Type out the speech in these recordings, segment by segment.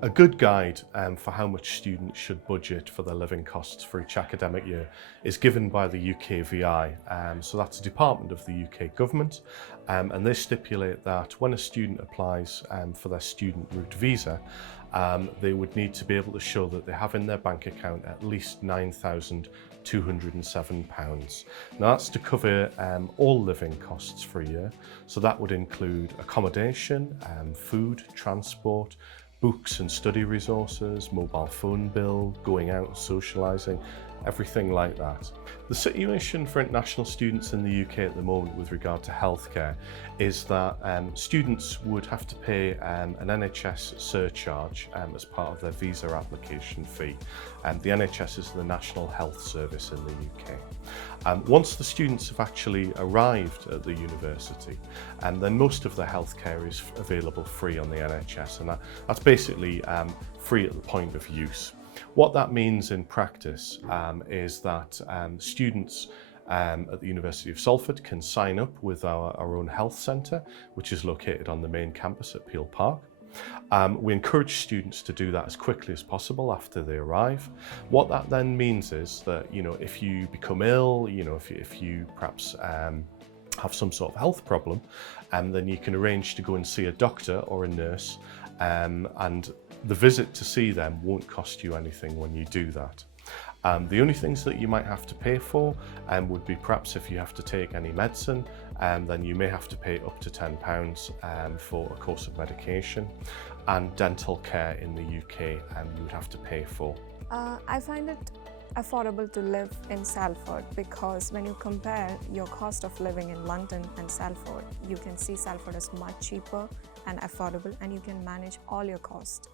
A good guide for how much students should budget for their living costs for each academic year is given by the UKVI. So that's a department of the UK government, and they stipulate that when a student applies for their student route visa, they would need to be able to show that they have in their bank account at least £9,207. Now that's to cover all living costs for a year, so that would include accommodation, food, transport, books and study resources, mobile phone bill, going out, socialising, everything like that. The situation for international students in the UK at the moment with regard to healthcare is that students would have to pay an NHS surcharge as part of their visa application fee. The NHS is the National Health Service in the UK. Once the students have actually arrived at the university, then most of their healthcare is available free on the NHS, and that's basically free at the point of use. What that means in practice is that students at the University of Salford can sign up with our own health centre, which is located on the main campus at Peel Park. We encourage students to do that as quickly as possible after they arrive. What that then means is that, if you become ill, if you perhaps have some sort of health problem, then you can arrange to go and see a doctor or a nurse, and the visit to see them won't cost you anything when you do that. The only things that you might have to pay for would be perhaps if you have to take any medicine, then you may have to pay up to £10 for a course of medication, and dental care in the UK you would have to pay for. I find it affordable to live in Salford because when you compare your cost of living in London and Salford, you can see Salford is much cheaper and affordable, and you can manage all your costs.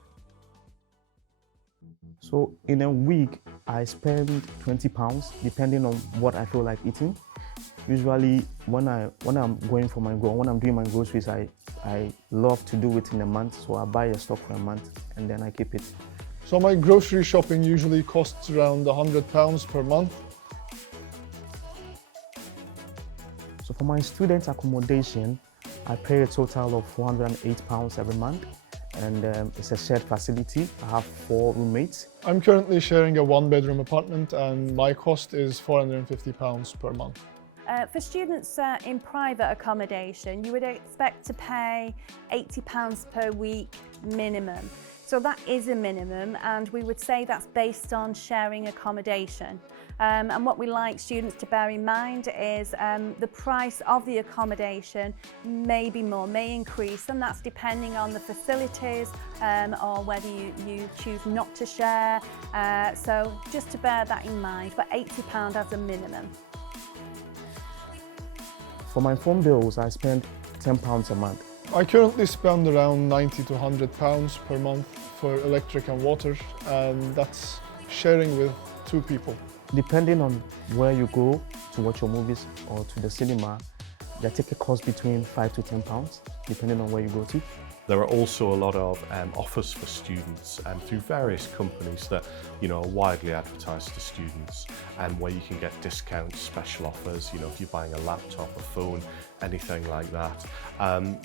So in a week, I spend £20 depending on what I feel like eating. Usually when I'm doing my groceries, I love to do it in a month. So I buy a stock for a month and then I keep it. So my grocery shopping usually costs around £100 per month. So for my student accommodation, I pay a total of £408 every month. And it's a shared facility. I have 4 roommates. I'm currently sharing a 1-bedroom apartment and my cost is £450 per month. For students in private accommodation, you would expect to pay £80 per week minimum. So that is a minimum, and we would say that's based on sharing accommodation. And what we like students to bear in mind is the price of the accommodation may increase, and that's depending on the facilities or whether you choose not to share. So just to bear that in mind, but £80 as a minimum. For my phone bills, I spend £10 a month. I currently spend around £90 to £100 per month for electric and water, and that's sharing with 2 people. Depending on where you go to watch your movies or to the cinema, they take a cost between £5 to £10, depending on where you go to. There are also a lot of offers for students through various companies that are widely advertised to students, and where you can get discounts, special offers, if you're buying a laptop, a phone, anything like that.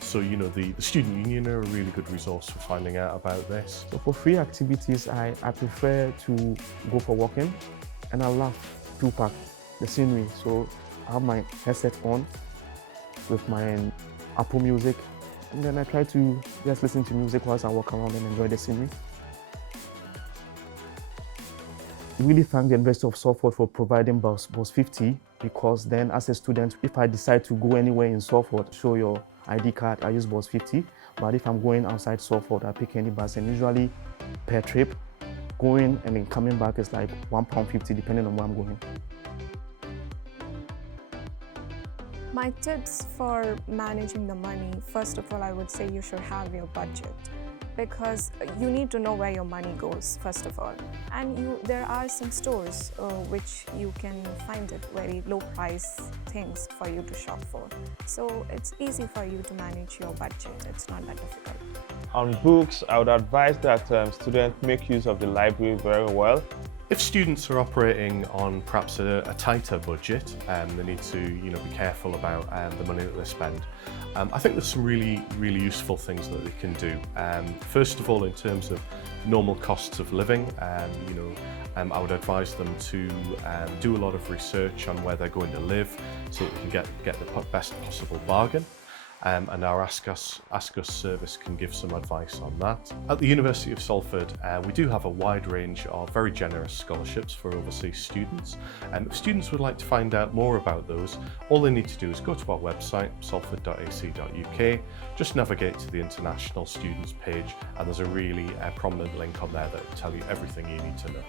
So the student union are a really good resource for finding out about this. So for free activities, I prefer to go for walking, and I love Peel Park, the scenery. So I have my headset on with my Apple Music, and then I try to just listen to music whilst I walk around and enjoy the scenery. I really thank the University of Salford for providing bus 50, because then as a student, if I decide to go anywhere in Salford, show your ID card, I use bus 50. But if I'm going outside Salford, I pick any bus, and usually per trip, going and then coming back is like £1.50 depending on where I'm going. My tips for managing the money, first of all, I would say you should have your budget, because you need to know where your money goes, first of all. And there are some stores which you can find it very low price things for you to shop for. So it's easy for you to manage your budget. It's not that difficult. On books, I would advise that students make use of the library very well. If students are operating on perhaps a tighter budget, they need to be careful about the money that they spend. I think there's some really useful things that they can do. First of all, in terms of normal costs of living, I would advise them to do a lot of research on where they're going to live so that they can get the best possible bargain. And our Ask Us service can give some advice on that. At the University of Salford, we do have a wide range of very generous scholarships for overseas students. If students would like to find out more about those, all they need to do is go to our website, salford.ac.uk, just navigate to the International Students page, and there's a really prominent link on there that will tell you everything you need to know.